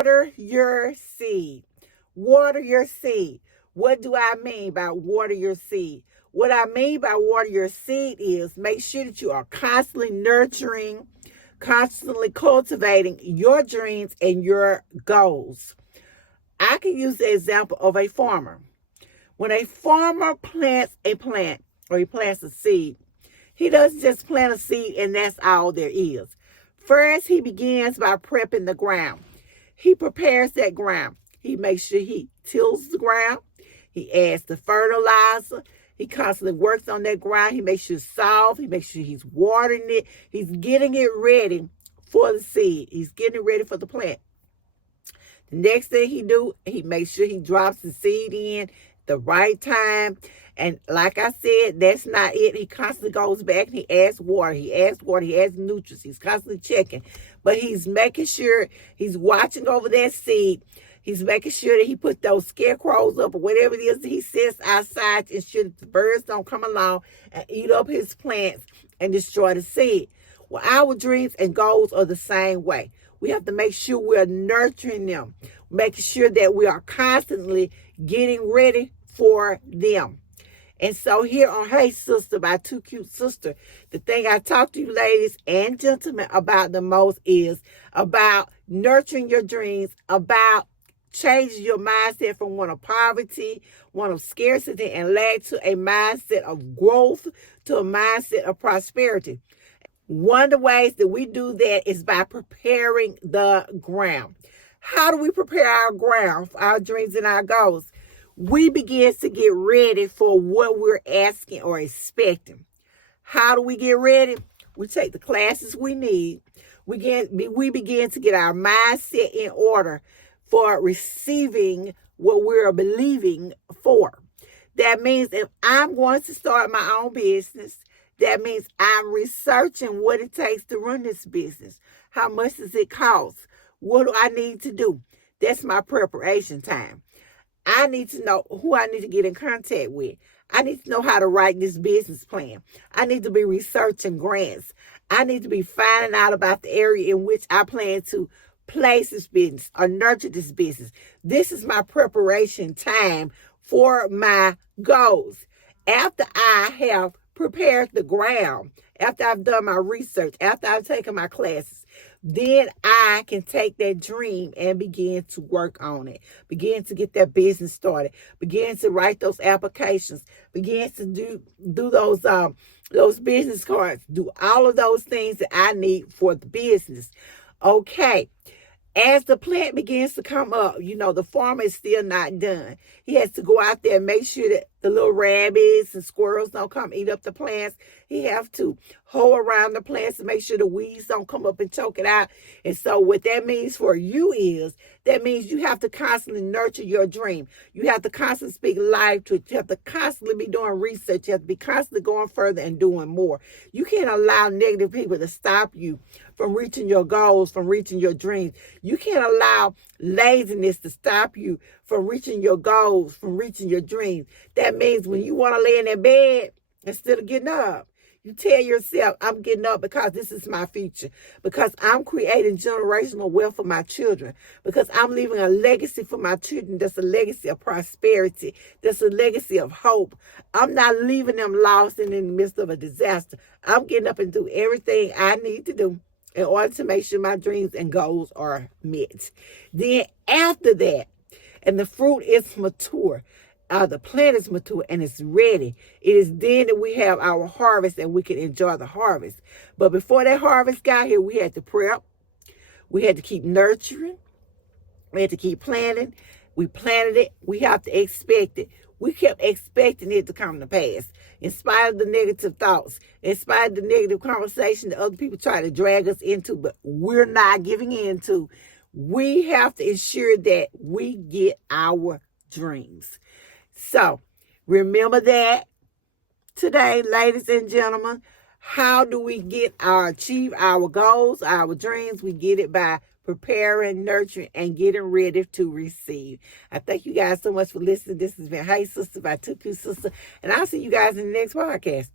Water your seed. Water your seed. What do I mean by water your seed? What I mean by water your seed is make sure that you are constantly nurturing, constantly cultivating your dreams and your goals. I can use the example of a farmer. When a farmer plants a plant or he plants a seed, he doesn't just plant a seed and that's all there is. First, he begins by prepping the ground. He prepares that ground. He makes sure he tills the ground. He adds the fertilizer. He constantly works on that ground. He makes sure it's soft. He makes sure he's watering it. He's getting it ready for the seed. He's getting it ready for the plant. The next thing he do, he makes sure he drops the seed in the right time. And like I said, that's not it. He constantly goes back and he adds water. He adds water. He adds nutrients. He's constantly checking. But he's making sure he's watching over that seed. He's making sure that he put those scarecrows up or whatever it is that he sets outside to ensure that the birds don't come along and eat up his plants and destroy the seed. Well, our dreams and goals are the same way. We have to make sure we're nurturing them, making sure that we are constantly getting ready for them. And so here on Hey Sister by Too Cute Sister, the thing I talk to you ladies and gentlemen about the most is about nurturing your dreams, about changing your mindset from one of poverty, one of scarcity and lack to a mindset of growth, to a mindset of prosperity. One of the ways that we do that is by preparing the ground. How do we prepare our ground for our dreams and our goals? We begin to get ready for what we're asking or expecting. How do we get ready? We take the classes we need. We begin to get our mindset in order for receiving what we're believing for. That means if I'm going to start my own business, that means I'm researching what it takes to run this business. How much does it cost? What do I need to do? That's my preparation time. I need to know who I need to get in contact with. I need to know how to write this business plan. I need to be researching grants. I need to be finding out about the area in which I plan to place this business or nurture this business. This is my preparation time for my goals. After I have prepared the ground, after I've done my research, after I've taken my classes, then I can take that dream and begin to work on it. Begin to get that business started. Begin to write those applications. Begin to do those business cards. Do all of those things that I need for the business. Okay. As the plant begins to come up, the farmer is still not done. He has to go out there and make sure that the little rabbits and squirrels don't come eat up the plants. He has to hoe around the plants to make sure the weeds don't come up and choke it out. And so what that means for you is, that means you have to constantly nurture your dream. You have to constantly speak life to it. You have to constantly be doing research. You have to be constantly going further and doing more. You can't allow negative people to stop you from reaching your goals, from reaching your dreams. You can't allow laziness to stop you from reaching your goals, from reaching your dreams. That means when you want to lay in that bed, instead of getting up, you tell yourself, I'm getting up because this is my future, because I'm creating generational wealth for my children, because I'm leaving a legacy for my children that's a legacy of prosperity, that's a legacy of hope. I'm not leaving them lost and in the midst of a disaster. I'm getting up and do everything I need to do in order to make sure my dreams and goals are met. Then after that, and the fruit is mature, the plant is mature and it's ready. It is then that we have our harvest and we can enjoy the harvest. But before that harvest got here, we had to prep. We had to keep nurturing. We had to keep planting. We planted it. We have to expect it. We kept expecting it to come to pass. In spite of the negative thoughts, in spite of the negative conversation that other people try to drag us into, but we're not giving in to, we have to ensure that we get our dreams. So remember that today, ladies and gentlemen. How do we achieve our goals, our dreams? We get it by preparing, nurturing, and getting ready to receive. I thank you guys so much for listening. This has been Hey Sister by Too Cute Sister, and I'll see you guys in the next podcast.